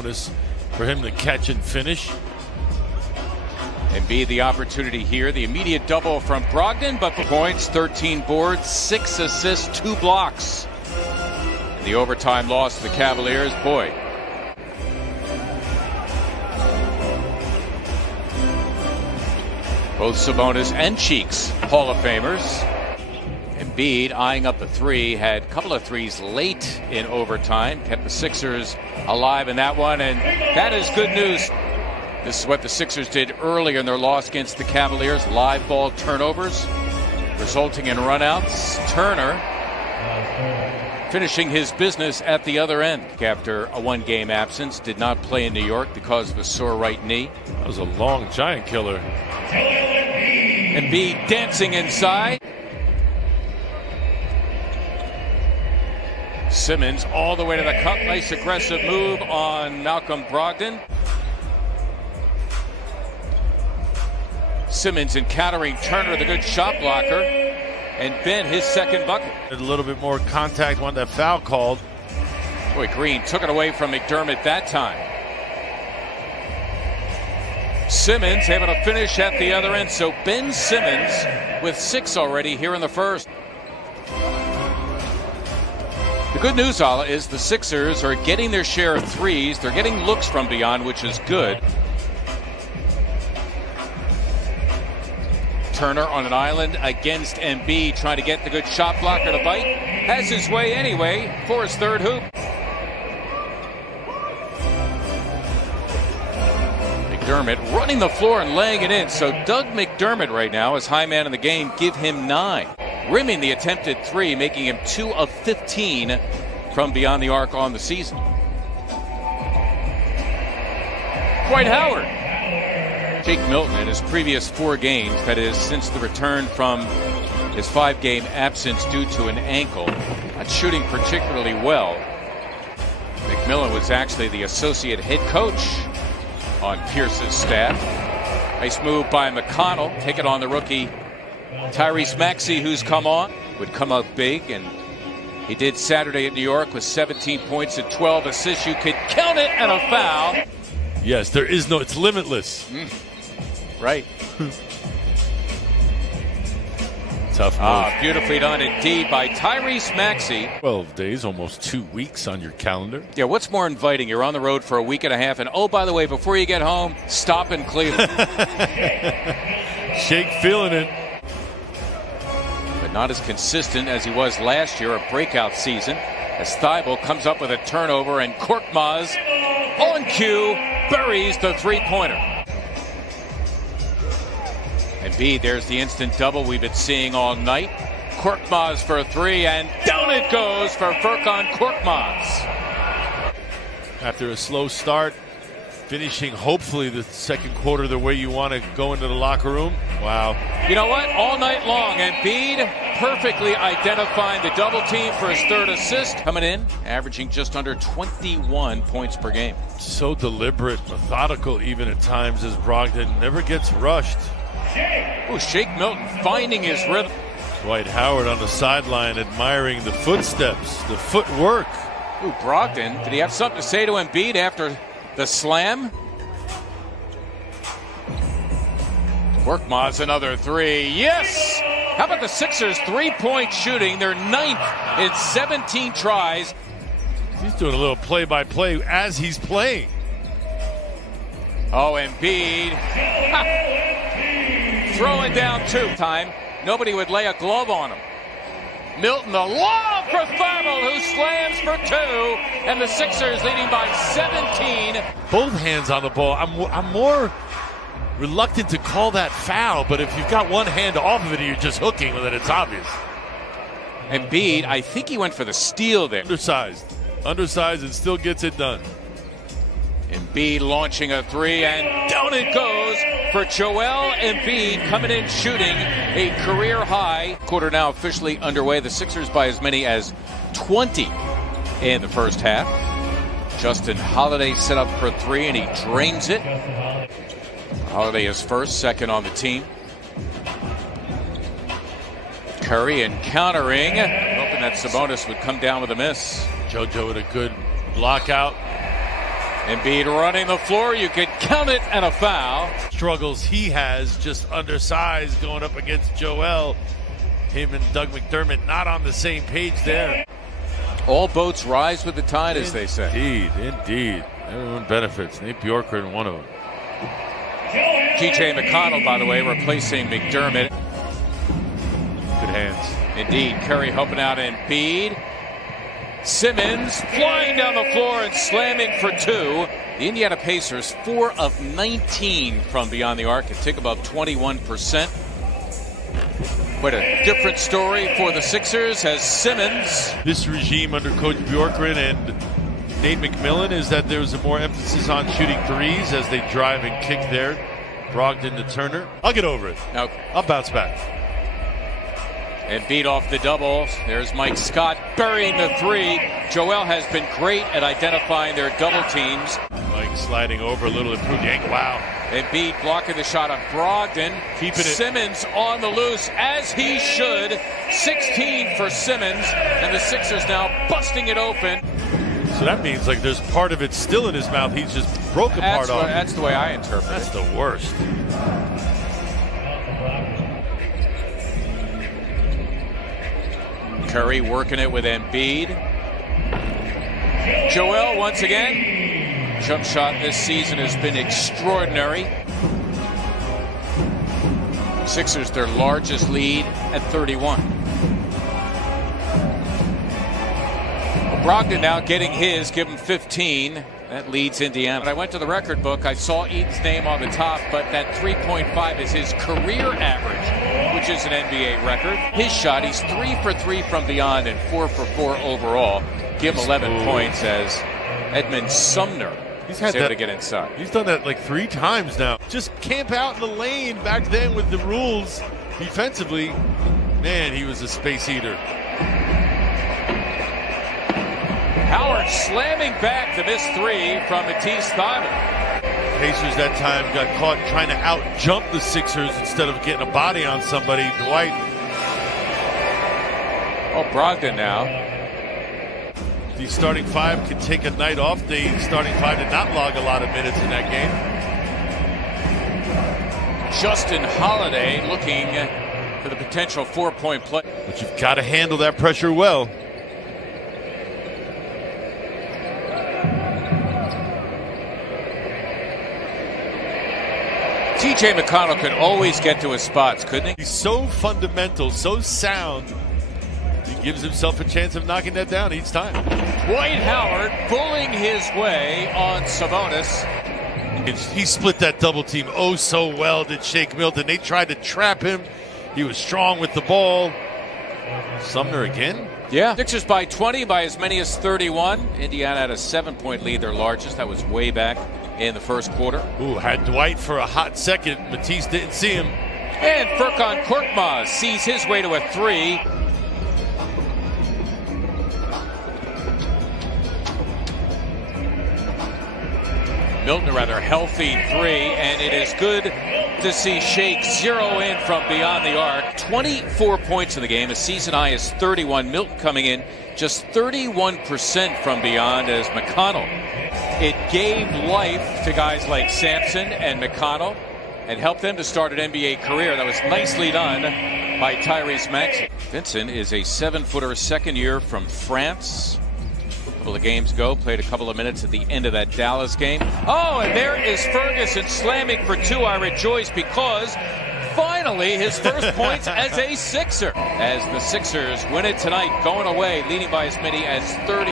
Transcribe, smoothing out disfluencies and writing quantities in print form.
Sabonis for him to catch and finish. Embiid the opportunity here. The immediate double from Brogdon, but points, 13 boards, 6 assists, 2 blocks. And the overtime loss to the Cavaliers, boy. Both Sabonis and Cheeks, Hall of Famers. Embiid eyeing up the three, had a couple of threes late in overtime, kept the Sixers alive in that one, and that is good news. This is what the Sixers did earlier in their loss against the Cavaliers. Live ball turnovers, resulting in runouts. Turner finishing his business at the other end after a one-game absence. Did not play in New York because of a sore right knee. That was a long giant killer. Embiid dancing inside. Simmons all the way to the cup. Nice aggressive move on Malcolm Brogdon. Simmons encountering Turner, the good shot blocker, and Ben his second bucket. A little bit more contact, wanted that foul called. Boy, Green took it away from McDermott that time. Simmons able to finish at the other end. So Ben Simmons with 6 already here in the first. The good news, Ala, is the Sixers are getting their share of threes. They're getting looks from beyond, which is good. Turner on an island against Embiid, trying to get the good shot blocker to bite. Has his way anyway for his third hoop. McDermott running the floor and laying it in. So Doug McDermott right now is high man in the game. Give him 9. Rimming the attempted 3, making him 2 of 15 from beyond the arc on the season. Dwight Howard. Shake Milton in his previous 4 games, that is since the return from his 5-game absence due to an ankle, not shooting particularly well. McMillan was actually the associate head coach on Pierce's staff. Nice move by McConnell, take it on the rookie Tyrese Maxey, who's come on, would come up big, and he did Saturday at New York with 17 points and 12 assists. You could count it, and a foul. Yes, there is no, it's limitless. Right. Tough move. Beautifully done indeed by Tyrese Maxey. 12 days, almost 2 weeks on your calendar. Yeah, what's more inviting? You're on the road for a week and a half, and oh, by the way, before you get home, stop in Cleveland. Shake feeling it. But not as consistent as he was last year, a breakout season, as Thibault comes up with a turnover, and Korkmaz on cue buries the three-pointer. Embiid, there's the instant double we've been seeing all night. Korkmaz for a 3, and down it goes for Furkan Korkmaz. After a slow start, finishing hopefully the second quarter the way you want to go into the locker room. Wow. You know what? All night long, Embiid perfectly identifying the double team for his 3rd assist. Coming in, averaging just under 21 points per game. So deliberate, methodical even at times, as Brogdon never gets rushed. Oh, Shake Milton finding his rhythm. Dwight Howard on the sideline admiring the footsteps, the footwork. Ooh, Brogdon, did he have something to say to Embiid after the slam? Korkmaz another 3. Yes! How about the Sixers' 3-point shooting? They're 9th in 17 tries. He's doing a little play-by-play as he's playing. Oh, Embiid. Throwing down 2. Time. Nobody would lay a glove on him. Milton, the lob for Thibault, who slams for 2, and the Sixers leading by 17. Both hands on the ball. I'm more reluctant to call that foul, but if you've got one hand off of it and you're just hooking, then it's obvious. Embiid, I think he went for the steal there. Undersized, and still gets it done. Embiid launching a 3, and down it goes for Joel Embiid, coming in shooting a career high. Quarter now officially underway. The Sixers by as many as 20 in the first half. Justin Holiday set up for 3, and he drains it. Holiday is first, second on the team. Curry encountering, hoping that Sabonis would come down with a miss. JoJo with a good block out. Embiid running the floor. You could count it and a foul. Struggles he has, just undersized, going up against Joel. Him and Doug McDermott not on the same page there. All boats rise with the tide, as they say. Indeed. Everyone benefits. Nate Bjorkgren, one of them. TJ McConnell, by the way, replacing McDermott. Good hands. Indeed, Curry helping out Embiid. Simmons flying down the floor and slamming for two. The Indiana Pacers, 4 of 19 from beyond the arc, and tick above 21%. What a different story for the Sixers as Simmons. This regime under Coach Bjorkgren and Nate McMillan is that there's a more emphasis on shooting threes as they drive and kick there. Brogdon to Turner. I'll get over it. Okay. I'll bounce back. And beat off the double. There's Mike Scott burying the three. Joel has been great at identifying their double teams. Mike sliding over a little, improved yank. Wow. Embiid blocking the shot on Brogdon. Keeping it. Simmons on the loose, as he should. 16 for Simmons, and the Sixers now busting it open. So that means like there's part of it still in his mouth. He's just broke a part off. That's the way I interpret That's it. the worst. Curry working it with Embiid. Joel once again. Jump shot this season has been extraordinary. Sixers their largest lead at 31. Brogdon now getting his, give him 15. That leads Indiana. When I went to the record book, I saw Eaton's name on the top, but that 3.5 is his career average, which is an NBA record. His shot, he's 3 for 3 from beyond and 4 for 4 overall. Give him 11 points as Edmund Sumner is able to get inside. He's done that like 3 times now. Just camp out in the lane back then with the rules defensively. Man, he was a space eater. Howard slamming back the missed 3 from Matisse Thybulle. Pacers that time got caught trying to out-jump the Sixers instead of getting a body on somebody. Dwight. Oh, Brogdon now. The starting 5 could take a night off. The starting 5 did not log a lot of minutes in that game. Justin Holiday looking for the potential 4-point play. But you've got to handle that pressure well. TJ McConnell could always get to his spots, couldn't he? He's so fundamental, so sound. He gives himself a chance of knocking that down each time. Dwight Howard pulling his way on Sabonis. He split that double team oh so well, did Shake Milton. They tried to trap him. He was strong with the ball. Sumner again? Yeah. Sixers by 20, by as many as 31. Indiana had a 7-point lead, their largest. That was way back in the first quarter. Ooh, had Dwight for a hot second. Matisse didn't see him. And Furkan Korkmaz sees his way to a 3. Milton, a rather healthy 3, and it is good to see Shake zero in from beyond the arc. 24 points in the game. A season high is 31. Milton coming in just 31% from beyond as McConnell. It gave life to guys like Sampson and McConnell and helped them to start an NBA career. That was nicely done by Tyrese Maxey. Vincent is a 7-footer, second year from France. A couple of games ago, played a couple of minutes at the end of that Dallas game. Oh, and there is Ferguson slamming for 2. I rejoice because finally his first points as a Sixer. As the Sixers win it tonight, going away, leading by as many as 30.